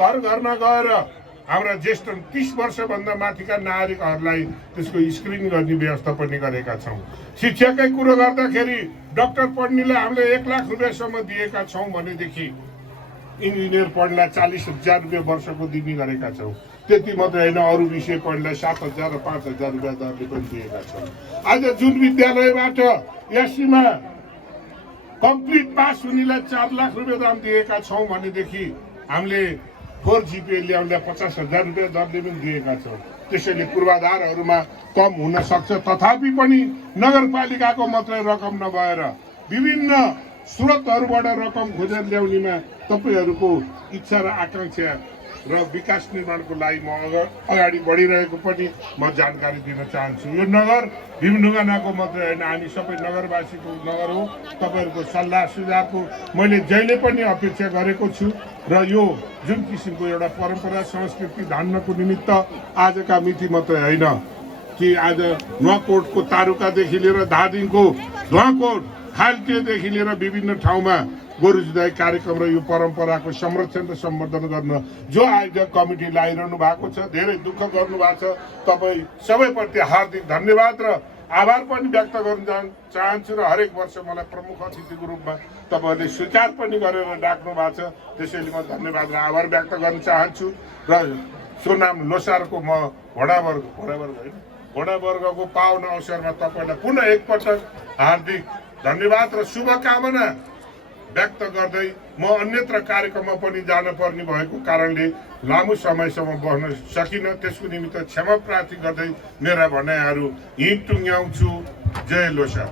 घर घरमा गएर हाम्रा ज्येष्ठ 30 वर्षभन्दा माथिका नागरिकहरूलाई त्यसको स्क्रिनिङ गर्ने व्यवस्था पनि गरेका छौँ। शिक्षाकै कुरो गर्दाखेरि डाक्टर पढ्नेलाई हामीले 1 लाख रुपियाँसम्म दिएका छौँ भनेदेखि इन्जिनियर पढ्नेलाई 40,000 रुपियाँ वर्षको दिने गरेका छौँ। त्यति मात्रै होइन, अरू विषय पढ्नेलाई 7,000 र 5,000 रुपियाँ दरले पनि दिएका छौँ। आज जुन विद्यालयबाट एससीमा कम्प्लिट पास हुनेलाई 4 लाख रुपियाँ दाम दिएका छौँ भनेदेखि हामीले 4 GPA ल्याउनेलाई 50,000 रुपियाँ दरले पनि दिएका छौँ। त्यसैले पूर्वाधारहरूमा कम हुन सक्छ, तथापि पनि नगरपालिकाको मात्रै रकम नभएर विभिन्न स्रोतहरूबाट रकम खोजेर ल्याउनेमा तपाईँहरूको इच्छा र आकाङ्क्षा र विकास निर्माणको लागि म अगाडि बढिरहेको पनि म जानकारी दिन चाहन्छु। यो नगर भीमढुङ्गानाको मात्रै होइन, हामी सबै नगरवासीको नगर हो। तपाईँहरूको सल्लाह सुझावको मैले जहिले पनि अपेक्षा गरेको छु र यो जुन किसिमको एउटा परम्परा संस्कृति धान्नको निमित्त आजका मिति मात्रै होइन कि आज नुवाकोटको तारुकादेखि लिएर धादिङको धुवाकोट खाल्टेदेखि लिएर विभिन्न ठाउँमा गोरु जुधाइ कार्यक्रम र यो परम्पराको संरक्षण र सम्वर्धन गर्न जो आयोजक कमिटी लगाइरहनु भएको छ, धेरै दुःख गर्नु भएको छ। तपाईँ सबैप्रति हार्दिक धन्यवाद र आभार पनि व्यक्त गर्न चाहन्छु र हरेक वर्ष मलाई प्रमुख अतिथिको रूपमा तपाईँहरूले स्वीकार पनि गरेर राख्नु भएको छ। त्यसैले म धन्यवाद र आभार व्यक्त गर्न चाहन्छु र सोनाम लोसारको म घोडावर्गको पावन अवसरमा तपाईँलाई पुनः एकपटक हार्दिक धन्यवाद र शुभकामना व्यक्त गर्दै म अन्यत्र कार्यक्रममा पनि जान पर्ने भएको कारणले लामो समयसम्म बस्न सकिनँ। त्यसको निमित्त क्षमा प्रार्थी गर्दै मेरा भनाइहरू हिँड टुङ्ग्याउँछु। जय लोसार।